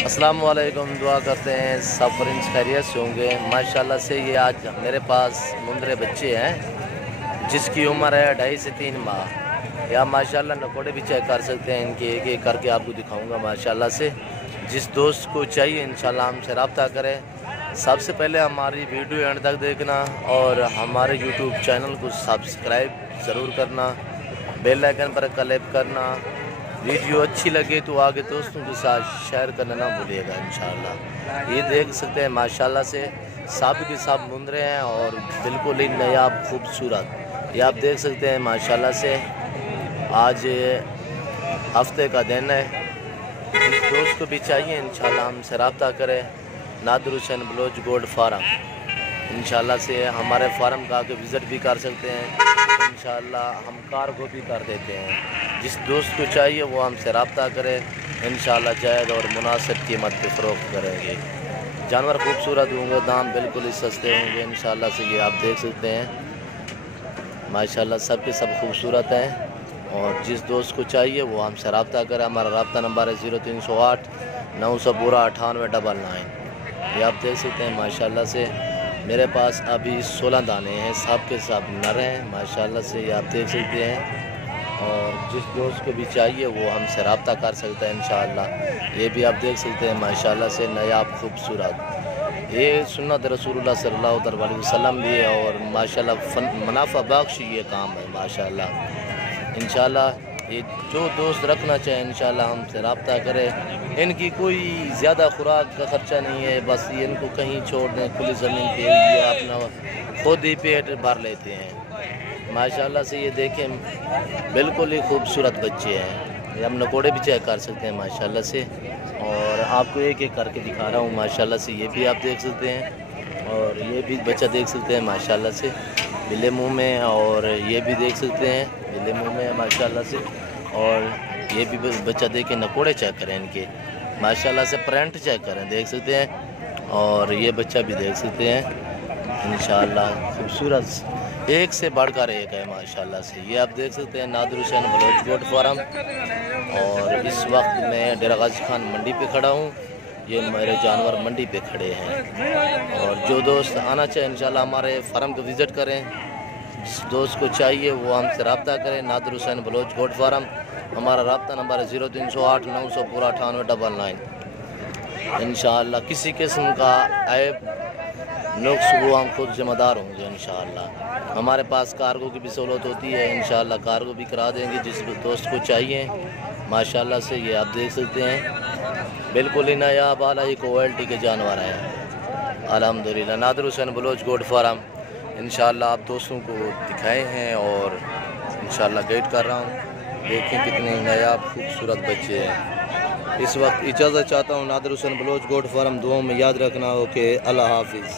अस्सलाम वालेकुम। दुआ करते हैं सब फ्रेंड्स खैरियत से होंगे माशाल्लाह से। ये आज मेरे पास मुंदरे बच्चे हैं जिसकी उम्र है 2.5 से 3 माह। या माशाल्लाह नकोड़े भी चेक कर सकते हैं इनके, एक एक करके आपको दिखाऊंगा माशाल्लाह से। जिस दोस्त को चाहिए इंशाल्लाह हमसे रब्ता करें। सबसे पहले हमारी वीडियो एंड तक देखना और हमारे यूट्यूब चैनल को सब्सक्राइब ज़रूर करना, बेल आइकन पर क्लिक करना। वीडियो अच्छी लगे तो आगे दोस्तों के साथ शेयर करना ना भूलिएगा इंशाल्लाह। ये देख सकते हैं माशाल्लाह से सब के सब मुंदरे हैं और बिल्कुल ही नायाब खूबसूरत। ये आप देख सकते हैं माशाल्लाह से। आज हफ्ते का दिन है। जिस दोस्त को भी चाहिए इंशाल्लाह हमसे रब्ता करें। नादिर हुसैन बलोच गोल्ड फार्म इंशाल्लाह से हमारे फार्म का आके विज़िट भी कर सकते हैं। इंशाल्लाह हम कार्गो भी कर देते हैं। जिस दोस्त को चाहिए वो हमसे रब्ता करें। इंशाल्लाह जायज़ और मुनासिब कीमत पे फ़रोख्त करेंगे। जानवर खूबसूरत होंगे, दाम बिल्कुल ही सस्ते होंगे इंशाल्लाह से। ये आप देख सकते हैं माशाल्लाह सब के सब खूबसूरत हैं। और जिस दोस्त को चाहिए वो हमसे रब्ता करें। हमारा रब्ता नंबर है 0308 900 9899। ये आप देख सकते हैं माशाल्लाह से। मेरे पास अभी 16 दाने हैं, सब के सब नर हैं माशाल्लाह से। ये आप देख सकते हैं। और जिस दोस्त को भी चाहिए वो हमसे रब्ता कर सकता है इंशाल्लाह। ये भी आप देख सकते हैं माशाल्लाह से नायाब खूबसूरत। ये सुन्नत रसूलुल्लाह सल्लल्लाहु अलैहि वसल्लम भी है और माशाल्लाह मुनाफा बख्श ये काम है माशाल्लाह। इंशाल्लाह ये जो दोस्त रखना चाहे इंशाल्लाह हमसे रब्ता करें। इनकी कोई ज़्यादा खुराक का ख़र्चा नहीं है, बस ये इनको कहीं छोड़ दें खुली ज़मीन पे, ये अपना खुद ही पेट भर लेते हैं माशाल्लाह से। ये देखें बिल्कुल ही खूबसूरत बच्चे हैं। ये हम नकोड़े भी चेक कर सकते हैं माशाल्लाह से। और आपको एक एक करके दिखा रहा हूँ माशाल्लाह से। ये भी आप देख सकते हैं और ये भी बच्चा देख सकते हैं माशाल्लाह से बिले मुँह में। और ये भी देख सकते हैं बिले मुँह में है माशाल्लाह से। और ये भी बच्चा देखें, नकोड़े चेक करें इनके माशाल्लाह से, प्रिंट चेक करें देख सकते हैं। और ये बच्चा भी देख सकते हैं इंशाल्लाह खूबसूरत, एक से बढ़कर एक है माशाल्लाह से। ये आप देख सकते हैं नादिर हुसैन बलोच गोल्ड फार्म। और इस वक्त मैं डेरा गाजी खान मंडी पे खड़ा हूँ। ये मेरे जानवर मंडी पे खड़े हैं। और जो दोस्त आना चाहे इंशाल्लाह हमारे फार्म को विज़िट करें। जिस दोस्त को चाहिए वो हमसे रब्ता करें। Nadir Hussain Baloch Gold Farm. हमारा रब्ता नंबर है 0308 900 9899। इंशाल्लाह किसी किस्म का ऐब नुक्स वो हम खुद ज़िम्मेदार होंगे इंशाल्लाह। हमारे पास कार्गो की भी सहूलत होती है इंशाल्लाह, कार्गो भी करा देंगे जिस दोस्त को चाहिए माशाल्लाह से। ये आप देख सकते हैं बिल्कुल ही नायाब आला ही क्वालिटी के जानवर हैं अल्हम्दुलिल्लाह। नादिर हुसैन बलोच गोल्ड फार्म इंशाल्लाह आप दोस्तों को दिखाए हैं और इंशाल्लाह गाइड कर रहा हूँ। देखें कितने नायाब खूबसूरत बच्चे हैं। इस वक्त इजाज़त चाहता हूँ। नादिर हुसैन बलोच गोल्ड फार्म दुआओं में याद रखना हो कि अल्लाह हाफिज़।